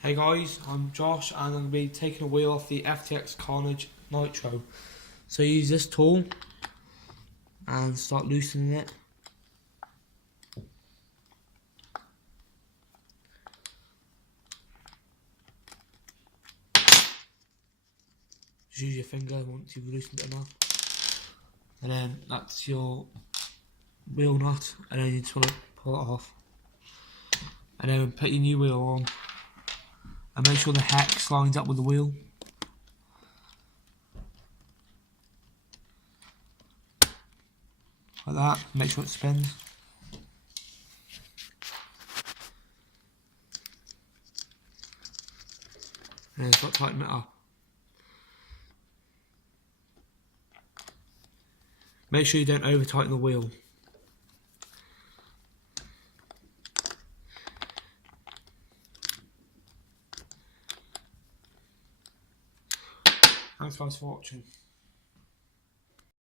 Hey guys, I'm Josh and I'm going to be taking a wheel off the FTX Carnage Nitro. So use this tool and start loosening it. Just use your finger once you've loosened it enough. And then that's your wheel nut, and then you just want to pull it off. And then put your new wheel on and make sure the hex lines up with the wheel. Like that, make sure it spins. And then start tightening it up. Make sure you don't over tighten the wheel. Thanks guys for watching.